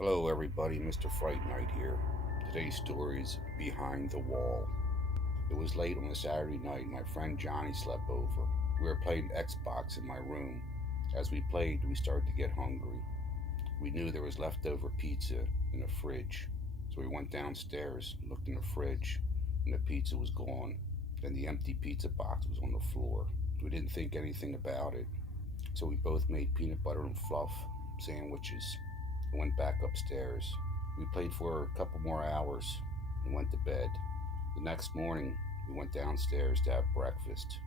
Hello everybody, Mr.FrightNight here. Today's story is Behind the Wall. It was late on a Saturday night and my friend Johnny slept over. We were playing Xbox in my room. As we played, we started to get hungry. We knew there was leftover pizza in the fridge, so we went downstairs, looked in the fridge, and the pizza was gone. Then the empty pizza box was on the floor. We didn't think anything about it, so we both made peanut butter and fluff sandwiches and went back upstairs. We played for a couple more hours and went to bed. The next morning, we went downstairs to have breakfast.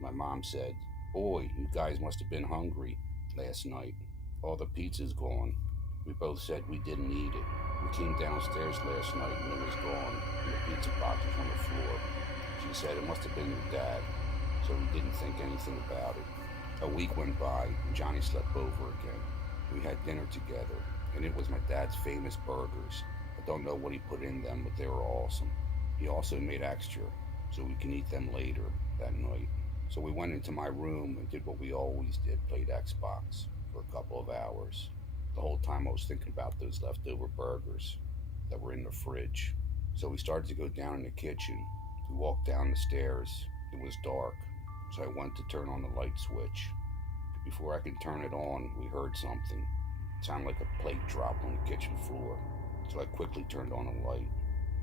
My mom said, "Boy, you guys must have been hungry last night. All the pizza's gone." We both said we didn't eat it. We came downstairs last night and it was gone, and the pizza box was on the floor. She said it must have been your dad, so we didn't think anything about it. A week went by and Johnny slept over again. We had dinner together, and it was my dad's famous burgers. I don't know what he put in them, but they were awesome. He also made extra, so we can eat them later that night. So we went into my room and did what we always did, played Xbox for a couple of hours. The whole time I was thinking about those leftover burgers that were in the fridge. So we started to go down in the kitchen. We walked down the stairs. It was dark, so I went to turn on the light switch. Before I could turn it on, we heard something. It sounded like a plate dropped on the kitchen floor, so I quickly turned on the light.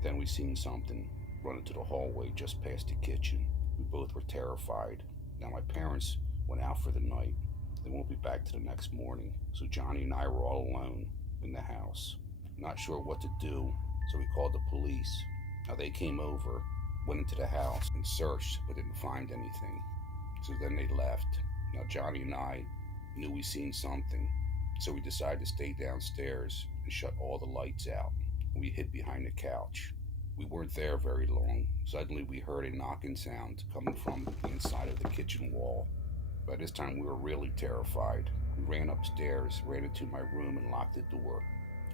Then we seen something run into the hallway just past the kitchen. We both were terrified. Now my parents went out for the night. They won't be back to the next morning, so Johnny and I were all alone in the house. Not sure what to do, so we called the police. Now they came over, went into the house and searched, but didn't find anything. So then they left. Now Johnny and I knew we seen something, so we decided to stay downstairs and shut all the lights out. We hid behind the couch. We weren't there very long. Suddenly we heard a knocking sound coming from the inside of the kitchen wall. By this time we were really terrified. We ran upstairs, ran into my room and locked the door.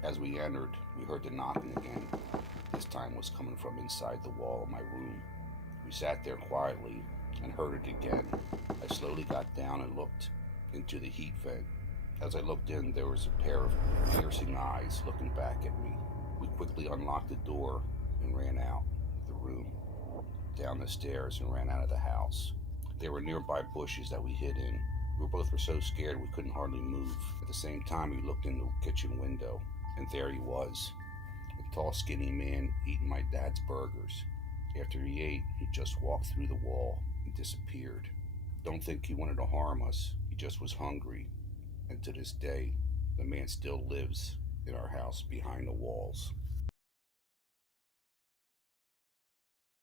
As we entered, we heard the knocking again. This time was coming from inside the wall of my room. We sat there quietly and heard it again. I slowly got down and looked into the heat vent. As I looked in, there was a pair of piercing eyes looking back at me. We quickly unlocked the door and ran out of the room, down the stairs, and ran out of the house. There were nearby bushes that we hid in. We both were so scared we couldn't hardly move. At the same time, we looked in the kitchen window, and there he was, a tall, skinny man eating my dad's burgers. After he ate, he just walked through the wall and disappeared. Don't think he wanted to harm us. He just was hungry. And to this day, the man still lives in our house behind the walls.